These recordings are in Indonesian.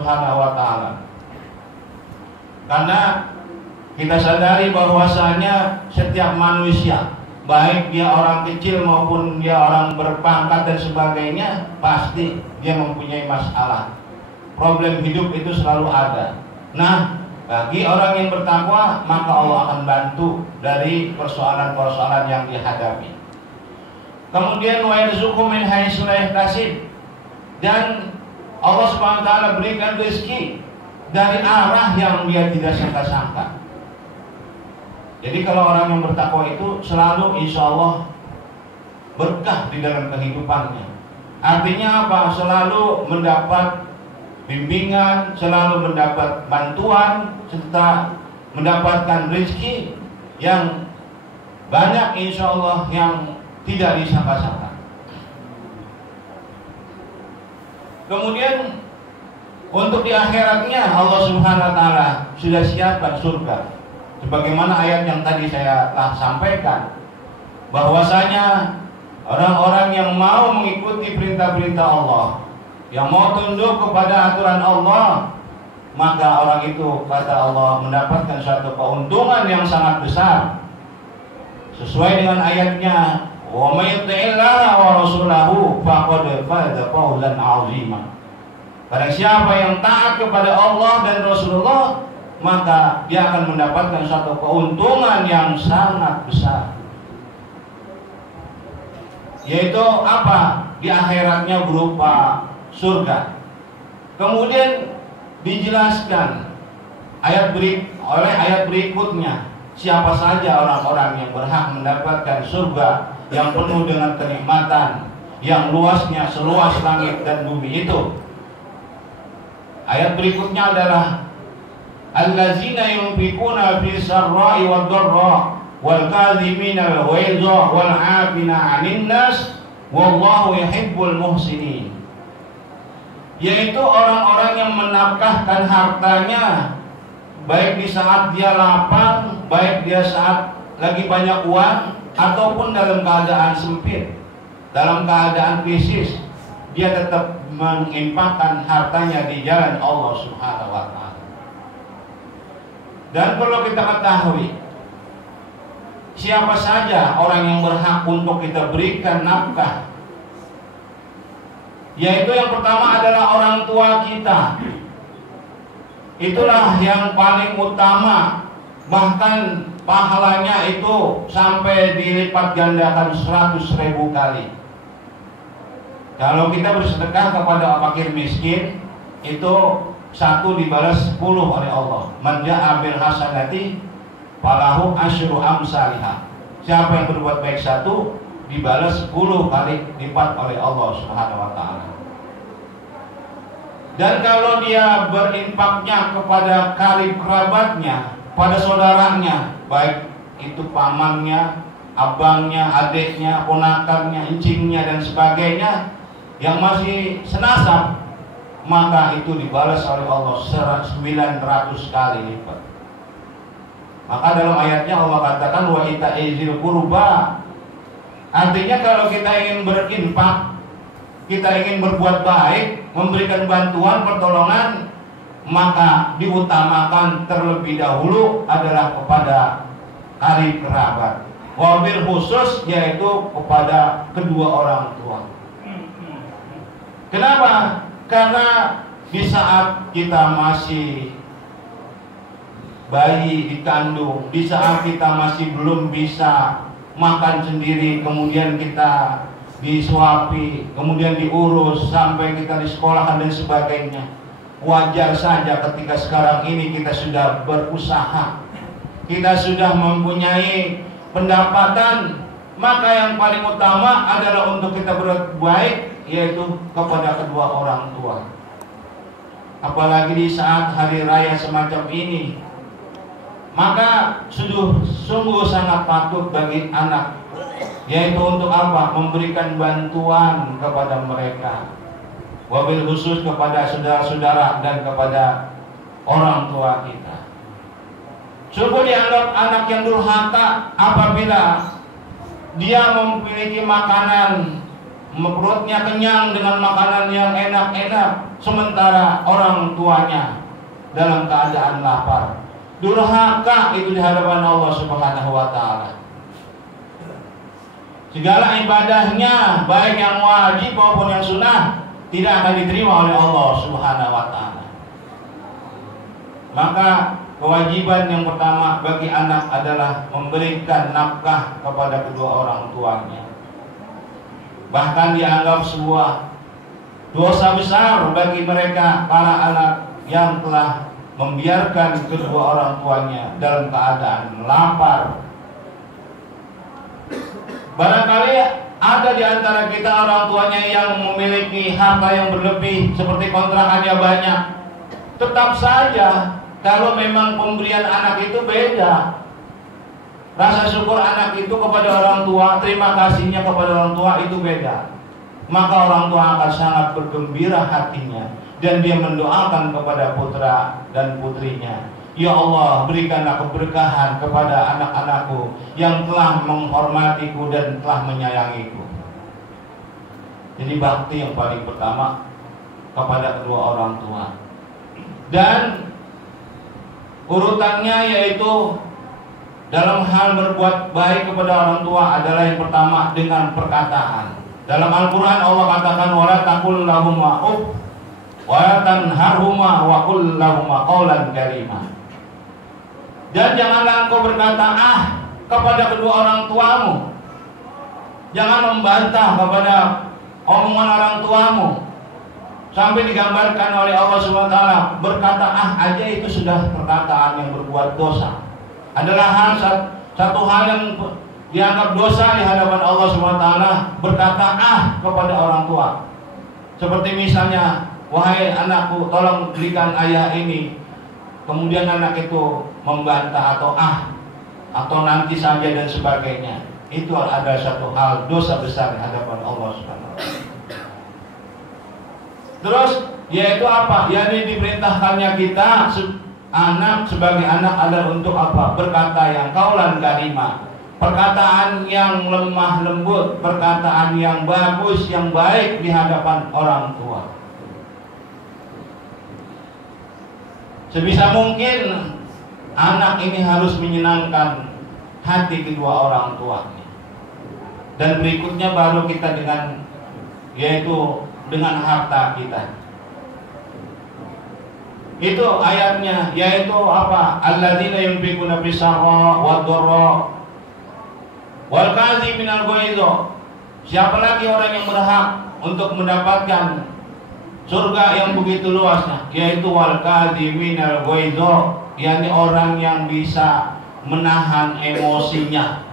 Subhanahu wa ta'ala. Karena kita sadari bahwasanya setiap manusia, baik dia orang kecil maupun dia orang berpangkat dan sebagainya, pasti dia mempunyai masalah. Problem hidup itu selalu ada. Nah, bagi orang yang bertakwa, maka Allah akan bantu dari persoalan-persoalan yang dihadapi. Kemudian wa yarzuqhu min haitsu la yahtasib, dan Allah Subhanahu wa taala berikan rezeki dari arah yang dia tidak sangka-sangka. Jadi kalau orang yang bertakwa itu selalu insya Allah berkah di dalam kehidupannya. Artinya apa? Selalu mendapat bimbingan, selalu mendapat bantuan, serta mendapatkan rezeki yang banyak insya Allah yang tidak disangka-sangka. Kemudian untuk di akhiratnya Allah Subhanahu wa taala sudah siapkan surga. Sebagaimana ayat yang tadi saya telah sampaikan, bahwasanya orang-orang yang mau mengikuti perintah-perintah Allah, yang mau tunduk kepada aturan Allah, maka orang itu, kata Allah, mendapatkan suatu keuntungan yang sangat besar. Sesuai dengan ayatnya, wa may yuti'illaha wa rasulahu faqad faza fawzan 'azima. Barang siapa yang taat kepada Allah dan Rasulullah, maka dia akan mendapatkan suatu keuntungan yang sangat besar. Yaitu apa? Di akhiratnya berupa surga. Kemudian dijelaskan oleh ayat berikutnya, siapa saja orang-orang yang berhak mendapatkan surga yang penuh dengan kenikmatan, yang luasnya seluas langit dan bumi itu. Ayat berikutnya adalah allazina yunfiquna fi sarra'i wad dharra wal kadhimina al ghaidha wal 'afina 'anil nas wallahu yuhibbul muhsinin. Yaitu orang-orang yang menafkahkan hartanya baik di saat dia lapang, baik dia saat lagi banyak uang, ataupun dalam keadaan sempit, dalam keadaan krisis, dia tetap menginfakkan hartanya di jalan Allah Subhanahu wa ta'ala. Dan perlu kita ketahui, siapa saja orang yang berhak untuk kita berikan nafkah, yaitu yang pertama adalah orang tua kita. Itulah yang paling utama, bahkan pahalanya itu sampai dilipat gandakan 100.000 kali. Kalau kita bersedekah kepada fakir miskin, itu 1 dibalas 10 oleh Allah. Man ja'a bil hasanati falahu asyru amsalihha. Siapa yang berbuat baik 1, dibalas 10 kali lipat oleh Allah Subhanahu wa taala. Dan kalau dia berinfaknya kepada karib kerabatnya, pada saudaranya, baik itu pamannya, abangnya, adiknya, ponakannya, encingnya dan sebagainya yang masih senasab, maka itu dibalas oleh Allah 900 kali lipat. Maka dalam ayatnya Allah katakan wa ita'izil qurba. Artinya kalau kita ingin berinfak, kita ingin berbuat baik, memberikan bantuan, pertolongan, maka diutamakan terlebih dahulu adalah kepada karib kerabat. Wabil khusus yaitu kepada kedua orang tua. Kenapa? Karena di saat kita masih bayi dikandung, di saat kita masih belum bisa makan sendiri, kemudian kita disuapi, kemudian diurus sampai kita disekolahkan dan sebagainya, wajar saja ketika sekarang ini kita sudah berusaha, kita sudah mempunyai pendapatan, maka yang paling utama adalah untuk kita berbuat baik, yaitu kepada kedua orang tua. Apalagi di saat hari raya semacam ini, maka sungguh sangat patut bagi anak, yaitu untuk apa? Memberikan bantuan kepada mereka, wabil khusus kepada saudara-saudara dan kepada orang tua kita. Sungguh dianggap anak yang durhaka apabila dia memiliki makanan, perutnya kenyang dengan makanan yang enak-enak, sementara orang tuanya dalam keadaan lapar. Durhaka itu di hadapan Allah Subhanahu wa taala. Segala ibadahnya, baik yang wajib maupun yang sunnah, tidak akan diterima oleh Allah Subhanahu wa taala. Maka kewajiban yang pertama bagi anak adalah memberikan nafkah kepada kedua orang tuanya. Bahkan dianggap sebuah dosa besar bagi mereka para anak yang telah membiarkan kedua orang tuanya dalam keadaan lapar. Barangkali ada di antara kita orang tuanya yang memiliki harta yang berlebih, seperti kontrakannya banyak. Tetap saja kalau memang pemberian anak itu beda, rasa syukur anak itu kepada orang tua, terima kasihnya kepada orang tua itu beda. Maka orang tua akan sangat bergembira hatinya, dan dia mendoakan kepada putra dan putrinya, ya Allah, berikanlah keberkahan kepada anak-anakku yang telah menghormatiku dan telah menyayangiku. Jadi bakti yang paling pertama kepada kedua orang tua. Dan urutannya yaitu dalam hal berbuat baik kepada orang tua adalah yang pertama dengan perkataan. Dalam Al-Quran Allah katakan, wala taqul lahuma uff wa tanharhuma wa qul lahuma qawlan karima. Dan janganlah engkau berkata kepada kedua orang tuamu. Jangan membantah kepada omongan orang tuamu. Sampai digambarkan oleh Allah SWT, berkata aja itu sudah perkataan yang berbuat dosa. Adalah satu hal yang dianggap dosa di hadapan Allah SWT, berkata kepada orang tua. Seperti misalnya, wahai anakku, tolong belikan ayah ini. Kemudian anak itu membantah atau nanti saja dan sebagainya. Itu ada satu hal dosa besar di hadapan Allah Subhanahu wa taala. Terus yaitu apa? Yakni diperintahkannya kita anak sebagai anak adalah untuk apa? Berkata yang qaulan karimah. Perkataan yang lemah lembut, perkataan yang bagus, yang baik di hadapan orang tua. Sebisa mungkin anak ini harus menyenangkan hati kedua orang tuanya. Dan berikutnya baru kita yaitu dengan harta kita. Itu ayatnya, yaitu apa? Alladzina yunfiquna fis-sarra wad-dharra wal kadziminal ghaidha. Siapa lagi orang yang berhak untuk mendapatkan surga yang begitu luasnya, yaitu wal kadziminal ghaidha, yakni orang yang bisa menahan emosinya.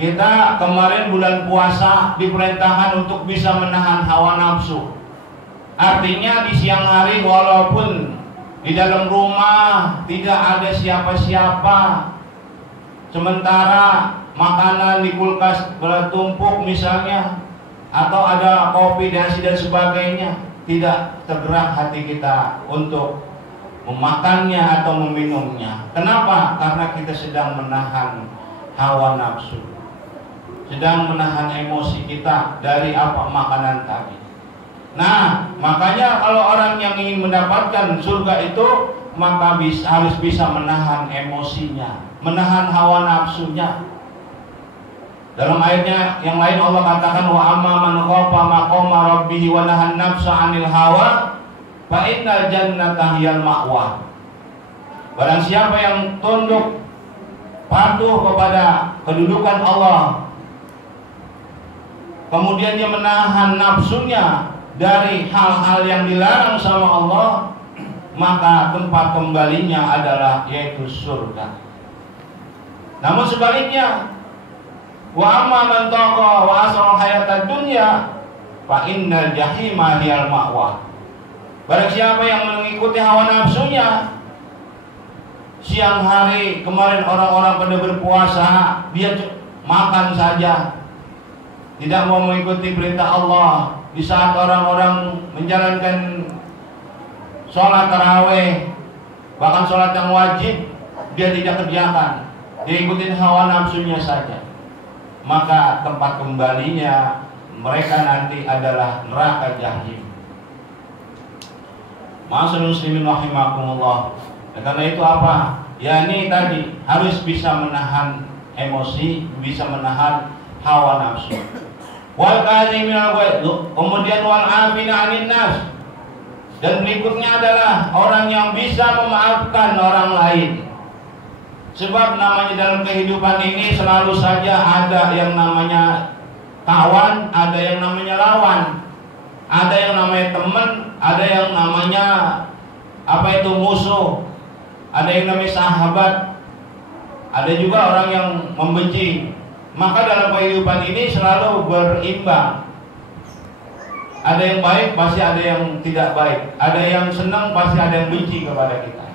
Kita kemarin bulan puasa diperintahkan untuk bisa menahan hawa nafsu. Artinya di siang hari walaupun di dalam rumah tidak ada siapa-siapa, sementara makanan di kulkas bertumpuk misalnya, atau ada kopi dan sebagainya, tidak tergerak hati kita untuk memakannya atau meminumnya. Kenapa? Karena kita sedang menahan hawa nafsu, sedang menahan emosi kita dari makanan tadi. Nah, makanya kalau orang yang ingin mendapatkan surga itu, maka harus bisa menahan emosinya, menahan hawa nafsunya. Dalam ayatnya yang lain Allah katakan, wa amma man khafa maqama rabbih wa nahan nafsa 'anil hawa fa innal jannata hiyal ma'wa. Barang siapa yang tunduk patuh kepada kedudukan Allah, kemudian dia menahan nafsunya dari hal-hal yang dilarang sama Allah, maka tempat kembalinya adalah yaitu surga. Namun sebaliknya, wa amma man taqa wa asra hayatad dunya fa innal jahima hiyal ma'wa. Barang siapa yang mengikuti hawa nafsunya, siang hari kemarin orang-orang pada berpuasa, dia makan saja, tidak mau mengikuti perintah Allah. Di saat orang-orang menjalankan sholat tarawih, bahkan sholat yang wajib, dia tidak kerjakan, dia ikutin hawa nafsunya saja, maka tempat kembalinya mereka nanti adalah neraka jahim. Ma'asyiral muslimin rahimakumullah. Karena itu apa? Ya ini tadi harus bisa menahan emosi, bisa menahan hawa nafsu. Wal kadhiminal ghaidz, kemudian wal 'afina 'anil nas. Dan berikutnya adalah orang yang bisa memaafkan orang lain. Sebab namanya dalam kehidupan ini selalu saja ada yang namanya kawan, ada yang namanya lawan, ada yang namanya teman, ada yang namanya musuh, ada yang namanya sahabat, ada juga orang yang membenci. Maka dalam kehidupan ini selalu berimbang. Ada yang baik, pasti ada yang tidak baik. Ada yang senang, pasti ada yang benci kepada kita.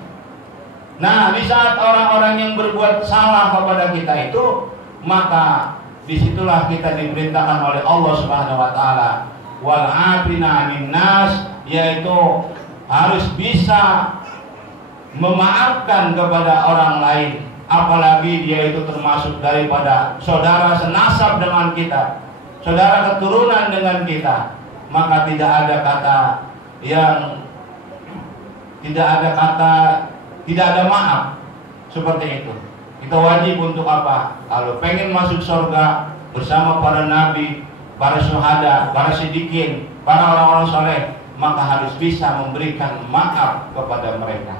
Nah, di saat orang-orang yang berbuat salah kepada kita itu, maka disitulah kita diperintahkan oleh Allah Subhanahu Wa Taala, wal 'afina 'anil nas, yaitu harus bisa memaafkan kepada orang lain, apalagi dia itu termasuk daripada saudara senasab dengan kita, saudara keturunan dengan kita. Maka tidak ada maaf seperti itu. Kita wajib untuk apa? Kalau pengen masuk surga bersama para nabi, para syuhada, para siddiqin, para orang-orang soleh, maka harus bisa memberikan maaf kepada mereka.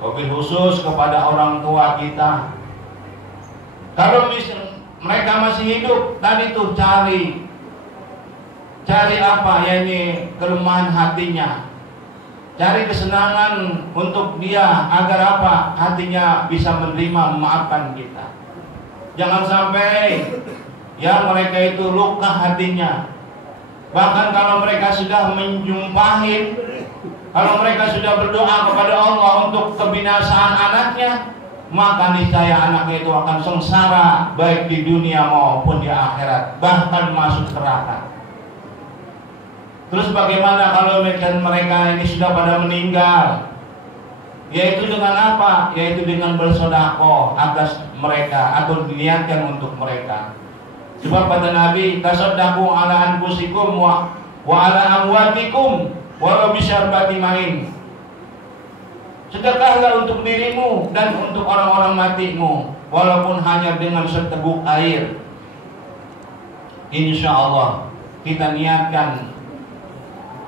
Wabil khusus kepada orang tua kita. Kalau mereka masih hidup, tadi tuh cari apa ya, ini kelemahan hatinya, cari kesenangan untuk dia agar apa, hatinya bisa menerima, memaafkan kita. Jangan sampai ya mereka itu luka hatinya. Bahkan kalau mereka sudah menjumpahin, kalau mereka sudah berdoa kepada Allah untuk kebinasaan anaknya, maka niscaya anaknya itu akan sengsara baik di dunia maupun di akhirat, bahkan masuk neraka. Terus bagaimana kalau mereka ini sudah pada meninggal? Yaitu dengan apa? Yaitu dengan bersedekah atas mereka atau diniatkan untuk mereka. Sebab kata Nabi, tasaddaqu ala anfusikum wa ala amwatikum wa bi syarbati ma'in. Sedekahlah untuk dirimu dan untuk orang-orang matimu, walaupun hanya dengan seteguk air. Insya Allah kita niatkan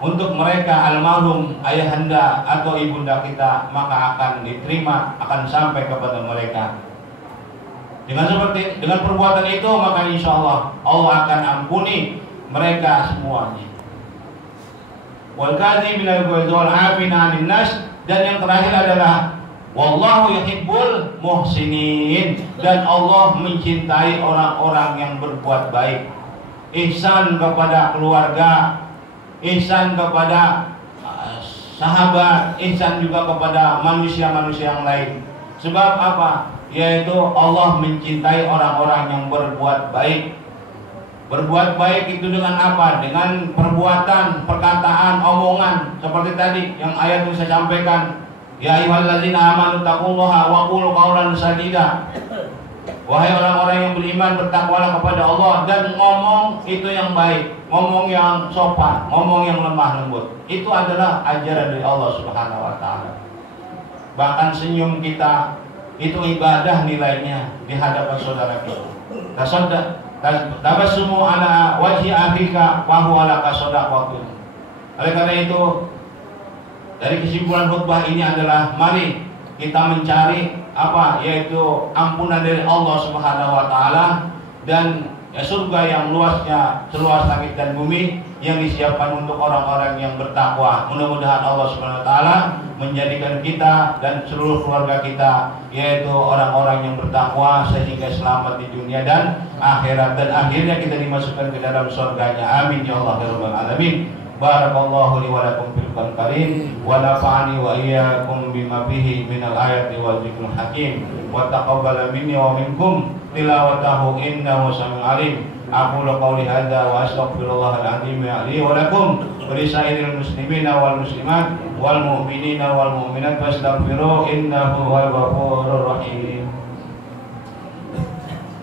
untuk mereka almarhum ayahanda atau ibunda kita, maka akan diterima, akan sampai kepada mereka. Dengan perbuatan itu, maka insya Allah Allah akan ampuni mereka semuanya. Wal kadhimina wal 'afina 'anil nas, dan yang terakhir adalah wallahu yuhibbul muhsinin, dan Allah mencintai orang-orang yang berbuat baik, ihsan kepada keluarga, ihsan kepada sahabat, ihsan juga kepada manusia-manusia yang lain. Sebab apa? Yaitu Allah mencintai orang-orang yang berbuat baik. Berbuat baik itu dengan apa? Dengan perbuatan, perkataan, omongan. Seperti tadi yang ayat yang saya sampaikan, ya ayyuhalladzina amanu taqullaha wa qulu qawlan sadida. Wahai orang-orang yang beriman, bertakwalah kepada Allah dan ngomong itu yang baik, ngomong yang sopan, ngomong yang lemah lembut. Itu adalah ajaran dari Allah Subhanahu Wa Taala. Bahkan senyum kita itu ibadah nilainya di hadapan saudara kita. Tabassumu ala wajhi akhika wa huwa laka shadaqatun. Oleh karena itu, dari kesimpulan khutbah ini adalah mari kita mencari apa, yaitu ampunan dari Allah Subhanahu Wa Taala dan surga yang luasnya seluas langit dan bumi yang disiapkan untuk orang-orang yang bertakwa. Mudah-mudahan Allah Subhanahu Wa Taala menjadikan kita dan seluruh keluarga kita yaitu orang-orang yang bertakwa sehingga selamat di dunia dan akhirat, dan akhirnya kita dimasukkan ke dalam surganya. Amin ya Allah ya rabbal alamin. Barakallahu li wa lakum fil Qur'anil Karim wa nafa'ani wa iyyakum bima fihi minal ayati wal dzikril hakim wa taqabbala minni wa minkum tilawatahu innahu sami'un alim. Aqulu qawli hadza wa astaghfirullahal azim li wa lakum wa li sa'iril muslimina wal muslimat wal mu'minina wal mu'minat fastaghfiruhu innahu huwal ghafurur rahim.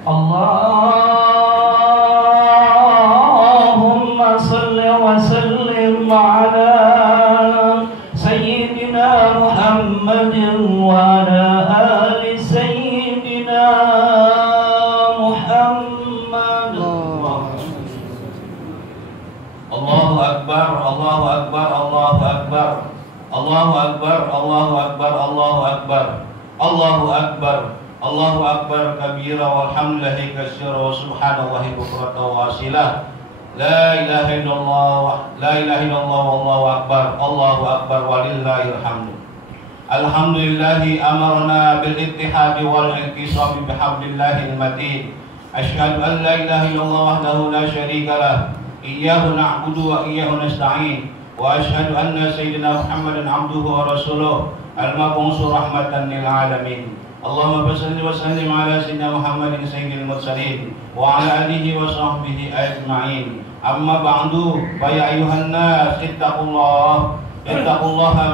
Allahumma salli wa sallim ala Allahu Akbar, Allahu Akbar, Allahu Akbar, Allahu Akbar, Allahu Akbar, Allahu Akbar kabira walhamdulillahi katsira wa subhanallahi bukratan wa asila. La ilaha illallah, la ilaha illallah, wallahu akbar, Allahu akbar walillahil hamd. Alhamdulillahi amarna bil ittihadi wal inqisam bihablillahil matin. Asyhadu an la ilaha illallah wahdahu la syarika lah. Iyyahu na'budu wa iyyahu nasta'in. Wa asyhadu anna sayyidina Muhammadan abduhu wa rasuluh al-mab'uts rahmatan lil alamin. Allahumma salli wa sallim ala sayyidina Muhammadin sayyidil mursalin wa ala alihi wa sahbihi ajma'in. Amma ba'du, fa ya ayuhan nas ittaqullaha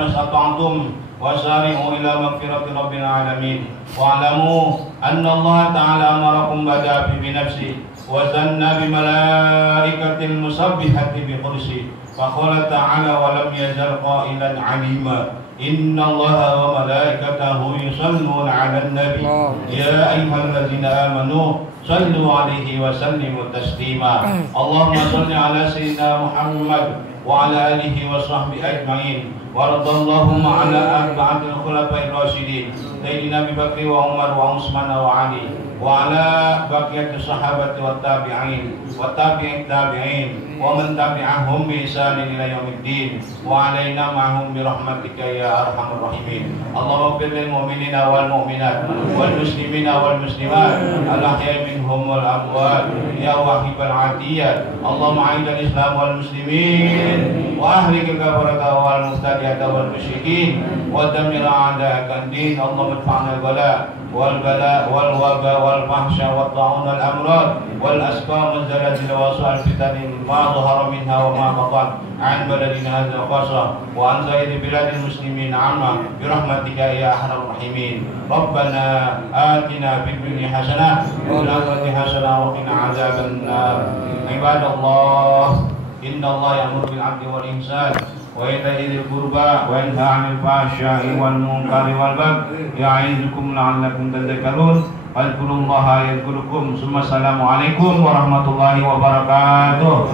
mastata'tum wa sari'u ila magfirati rabbil alamin. Wa'lamu anna Allah ta'ala amarakum bada'a bi nafsi wa zanna bi malaikatil musabbihati bi qudsi. Fa qala ta'ala wa lam yazal qailan 'alima. Inna Allaha wa malaikatahu yusalluna 'alan nabi. Ya ayyuhalladzina amanu sallu 'alaihi wa sallimu taslima. Allahumma salli 'ala sayyidina Muhammad wa 'ala alihi wa sahbihi ajma'in. Wa radallahu 'ala arba'atil khulafa'ir rasyidin sayyidina Abu Bakr wa Umar wa Utsman wa Ali wa 'ala baqiyati sahabati wat tabi'in wa tabi'in tabi'in wa man tabi'ahum bi ihsanin ila yaumiddin wa 'alaina ma'hum bi rahmatika ya arhamar rahimin. Allahumma ighfir lil mu'minina wal mu'minat wal muslimina wal muslimat al ahya'i minhum wal amwat ya wahibal 'adiyat. Allahumma 'aidil islam wal muslimin wa ahlikil kafarata wal mubtadi'ata wal musyrikin wa dammir a'da'aka ad-din. Allahumma adfa'na al-bala wal bala wal waba wal fahsya wat ta'un wal amrad wal asqam wal zalazil wa su'al fitanin ma dhahara minha wa ma batan an baladina hadha khassa wa an sa'iri biladil muslimin amma bi rahmatika ya arhamar rahimin. Rabbana atina fid dunya hasanah wa fil akhirati hasanah wa qina adzaban nar. Ibadallah, innallaha ya'muru bil 'adli wal ihsan wa ita'i dzil qurba wa yanha 'anil fahsya'i wal munkari wal baghi ya'idukum la'allakum tadhakkarun. Fadhkurullaha yadhkurukum. Assalamualaikum warahmatullahi wabarakatuh.